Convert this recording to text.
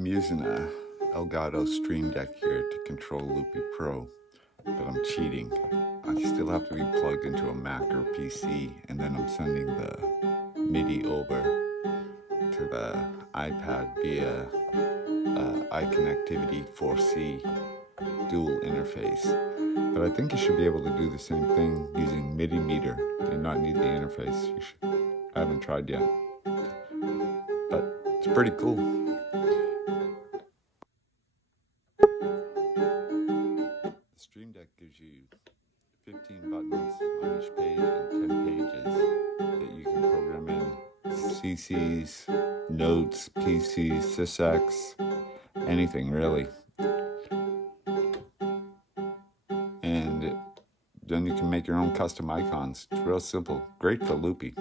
I'm using a Elgato Stream Deck here to control Loopy Pro, but I'm cheating. I still have to be plugged into a Mac or PC, and then I'm sending the MIDI over to the iPad via iConnectivity 4C dual interface. But I think you should be able to do the same thing using MIDI meter and not need the interface. I haven't tried yet, but it's pretty cool. The Stream Deck gives you 15 buttons on each page and 10 pages that you can program in CCs, notes, PCs, sysx, anything really. And then you can make your own custom icons. It's real simple. Great for Loopy.